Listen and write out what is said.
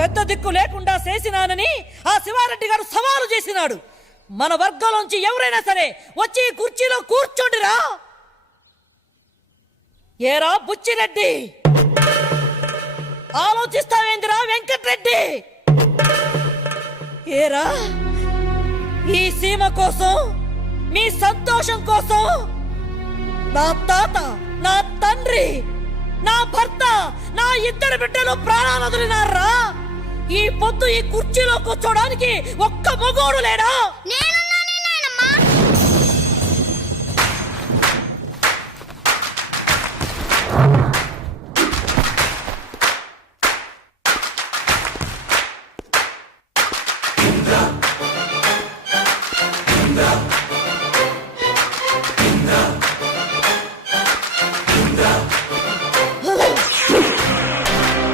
పెద్ద దిక్కు లేకుండా చేసినానని ఆ శివారెడ్డి గారు సవాలు చేసినాడు. మన వర్గంలోంచి ఎవరైనా సరే వచ్చి కుర్చీలో కూర్చోండిరా. ఏరా బుచ్చిరెడ్డి, ఆలోచిస్తావేందిరా వెంకట్రెడ్డి? ఏరా ఈ సీమ కోసం, మీ సంతోషం కోసం నా తాత, నా తండ్రి, నా భర్త, నా ఇద్దరు బిడ్డలు ప్రాణాలు వదిలినారా. ఈ పొద్దు ఈ కుర్చీలో కూర్చోడానికి ఒక్క మగోడు లేడా? నేను